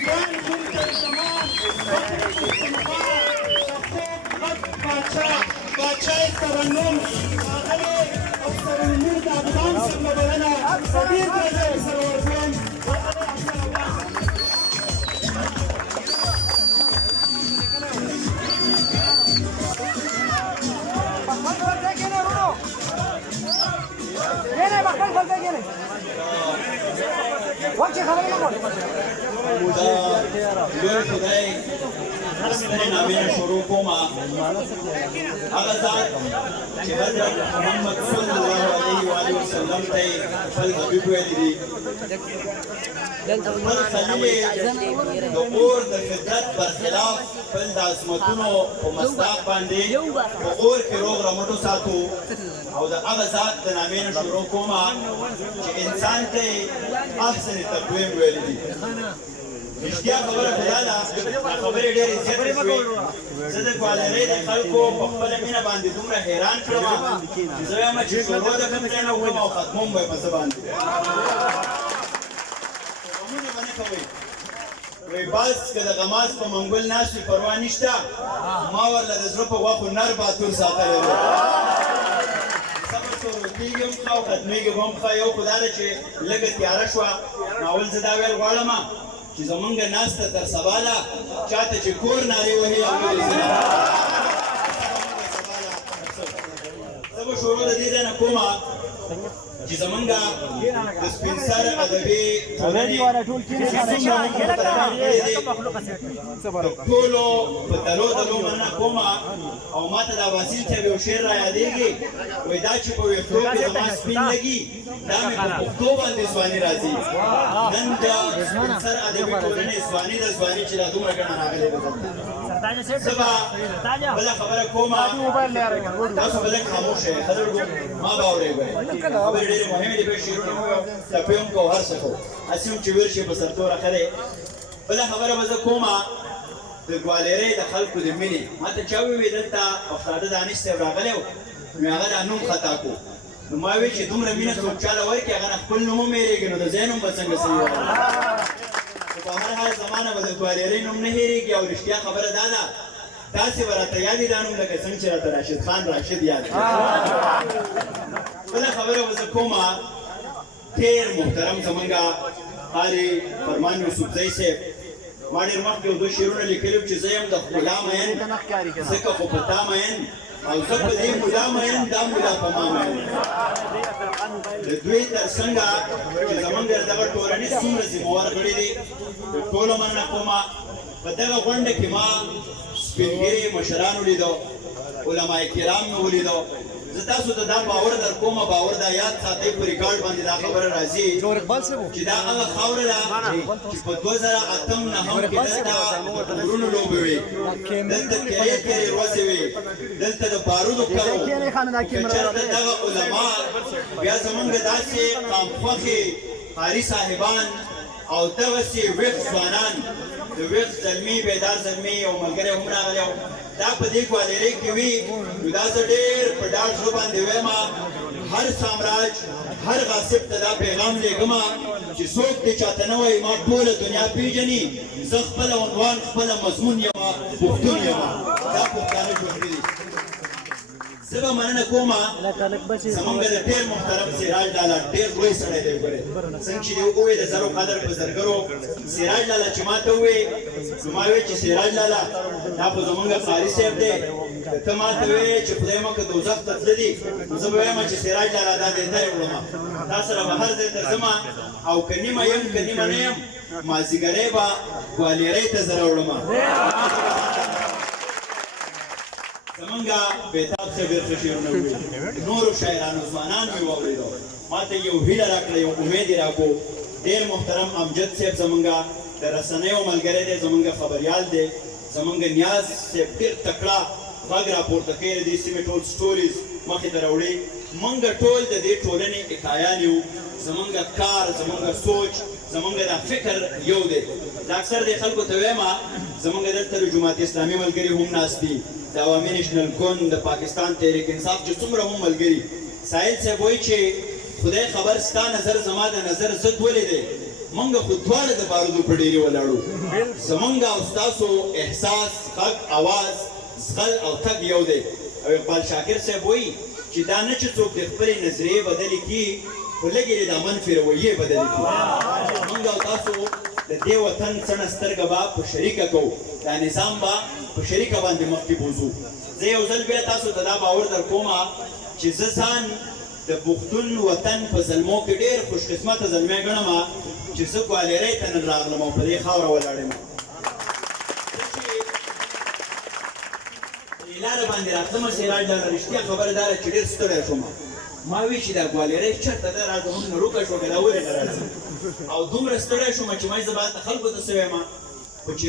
ځوان ملګری زمان بادشاه ترنم ښاغلی افسر الامور د افغان صاحب نه بلنه په ډېر درناوي سره ورکوم. لوی خدای سترې نامې نه شروع کوم هغه ذات چې حضرت محمد صلی الله علیه و آله وسلم ته یې خپل حبیب ویلي دي خپل خلیل د اور د فطرت برخلاف خپل د عظمتونو په مصداق باندې په اور کې روغ رمټو ساتو او د هغه ذات د نامې نه شروع کوم چې انسان ته یې احسن تقویم ویلي دي. رښتیا خبره خدا ده خبرې ډېرې زیاتې شوې زه د ګوالرۍ د خلکو په خپله مینه باندې دومره حیران کړم چې زه وایم چې شروع د کوم ځای نه وکړم او ختموم به یې په څه باندې غمونه به نه کوئ وایي بس که د غماز په منګول ناست وي پروا نشته ما ورله د زړه په غوښو نر باتور ساتلی دی صبر شروع کېږي هم ښه او ختمېږي به هم ښه یو خو دا ده چې لږه تیاره شوه نو اول زه دا ویل غواړم چې زمونږ ناسته تر سبا ده چاته چې کور نارې وهي او زه به شروع د دې ځای نه کومه چې زمونږ د سپین سر ادبي ټولنې ټولو په دلو دلو مننه کومه او ما ته د واصل صاحب یو شعر را یادېږي وایي دا چې په ویښتو کې زما سپین لګي دا مې په پښتو باندې ځواني راځي نن د سپین سر ادبي ټولنې ځواني د ځواني چې دا دومره ګڼه راغلې زه به بله خبره کومه تاسو به لږ خاموش یې ما به اورېږئ خبرې ډېرې مهمې دي به شعرونه مو ټپې هم کوو هر څه کوو هسې هم چې ویر شي په سرتوره ښه دی بله خبره به زه کومه د ګوالرۍ د خلکو د مینې ما ته چا وویل دلته استاده دانش صاحب راغلی و نو هغه دا نوم خطا کړو نو ما ویل چې دومره مینه څوک چاله ورکړي هغه نه خپل نوم هم هېرېږي نو د ځای نوم به څنګه صحیح وایي په هر حال زمانه به د ګوالرۍ نوم نه هېرېږي او رښتیا خبره دا ده تاسې به راته یاد وي دا نوم لکه څنګه چې راته راشد خان راشد یاد وي بله خبره به زه کومه ډېر محترم زمونږ قاري فرمان یوسفزی صاحب ما ډېر مخکې یو دوه شعرونه لیکلي وو چې زه یم د ښکلا مین ځکه خو په تا مین او زه په دې ملا مین دا ملا په ما مین د دوی تر څنګه چې زمونږ دغه ټولنې څومره ذمهوار غړي دي د ټولو مننه کومه په دغه غونډه کې ما سپین ږیري مشران ولیدو علما کرام مې ولیدو زه تاسو ته دا باور در کومه باور دا یاد ساتئ په ریکارډ باندې دا خبره راځي چې دا هغه خاوره ده چې په 2008 نه هم کې دلته غرونو لوبې وې دلته تیرې تیرې ورځې وې دلته د بارودو کار و که چېرته دغه علما بیا زمونږ داسې قامخوښې قاري صاحبان او دغسې ویښ ځوانان د ویښ زلمي بیدار زلمي یو ملګری هم راغلی و دا په دې ګوالرۍ کې وي نو دا زه ډېر په ډاډ زړه باندې وایم هر سامراج هر غاصب ته دا پیغام لېږم چې څوک دې چاته نه وایي ما ټوله دنیا پېژني زه خپله عنوان خپله مضمون یم پښتون یم دا پښتانه جوړ کړي زه به مننه کومه زمونږ د ډېر محترم سراج لالا ډېر لوی سړی دی ګورې څنګه چې دې ووایې د زرو قدر په زرګرو سراج لالا چې ما ته ووایې نو ما ویل چې سراج لالا دا خو زمونږ قاري صاحب دی ته ما ته ووایې چې خدای مکه دوزخ ته تللي نو زه به وایم چې سراج لالا دا دې لرې وړم تا سره به هر ځای ته ځم او که نیمه یم که نیمه نه یم مازدیګری به ګوالرۍ ته زه راوړم زمونږ بهتاب صاحب ډېر ښه شعرونه وویل نورو شاعرانو ځوانانو مې واورېدو ما ته یو هیله راکړه یو امید یې راکړو ډېر محترم امجد صاحب زمونږ د رسنیو ملګری دی زمونږ خبریال دی زمونږ نیاز صاحب ډېر تکړه غږ راپورته کوي د دې سیمې ټول سټوریز مخې ته راوړي موږ ټول د دې ټولنې اکایان یو زمونږ کار زمونږ سوچ زمونږ دا فکر یو دی دا اکثر دې خلکو ته وایم زمونږ دلته د جماعت اسلامي ملګري هم ناست دي د عوامي نیشنل ګوند د پاکستان تحریک انصاف چې څومره هم ملګري ساحل صاحب وایي چې خدای خبر ستا نظر زما د نظر ضد ولې دی موږ خو دواړه د بارودو په ډیرې ولاړو زمونږ او ستاسو احساس غږ اواز زغل او تګ یو دی او اقبال شاکر صاحب وایي چې دا نه چې څوک د خپلې نظریې بدلې کړي خو لږې د منفي رویې بدلې کړي موږ او تاسو د دې وطن څڼه سترګه به په شریکه کوو دا نظام به په شریکه باندې مخکې بوځو زه یو ځل بیا تاسو ته دا باور در کومه چې زه ځان د پښتون وطن په زلمو کې ډېر خوشقسمته زلمی ګڼم چې زه ګوالرۍ ته نن راغلم او په دې خاوره ولاړ یم دې لاره باندې راتلم سراج لاله رښتیا خبره دا ده چې ډېر ستړی شوم ما وی چې دا ګوالرۍ چېرته ده را زموږ نه روکه شوه که دا ولې نه راځي او دومره ستړی شوم چې ما زه به هلته خلکو ته څه وایم خو چې